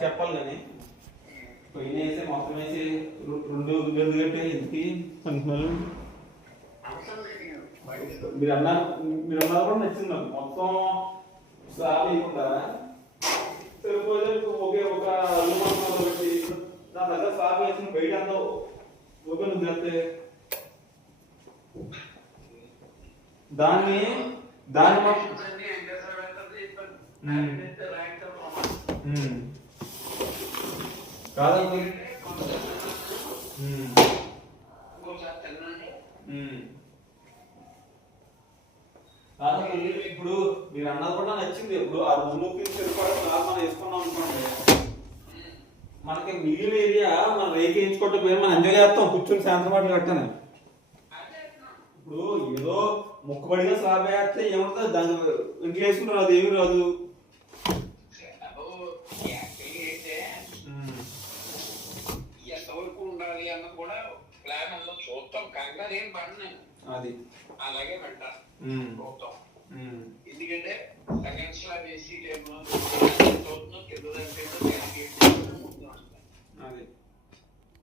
చెప్పాలి కానీ పొయ్యి వేసి మొత్తం వేసి 2 గంటలు కట్టే ఎందుకు అంటున్నారు. మీరు అన్నారు కూడా నచ్చింది నాకు. మొత్తం స్లాబ్ వేయకుండా సరిపోతే ఒకే ఒక అల్లు పెట్టి దాని దగ్గర స్లాబ్ వేసిన బయట అంతా ఓపెన్ ఉంది అంతే. దాన్ని కాదండి ఇప్పుడు మీరు అన్నది కూడా నచ్చింది. ఇప్పుడు ఆ రూమ్లోకి మనం వేసుకున్నాం అనుకోండి, మనకి మిగిలిన ఏరియా మనం రేకి వేయించుకోవటం పోయి మనం ఎంజాయ్ చేస్తాం కూర్చొని సాయంత్రం పాటలు కట్టాను. ఇప్పుడు ఏదో ముక్కుబడిగా స్లాబ్ వేస్తే ఏముంటుంది, దాని ఇంట్లో వేసుకుని రాదు, ఏమి రాదు. ఎంతవరకు ఉండాలి అన్న కూడా ప్లాన్ ఉందో చూస్తాం. కంగారు ఏం పడినాయి, అది అలాగే పెట్టాలి చూస్తాం.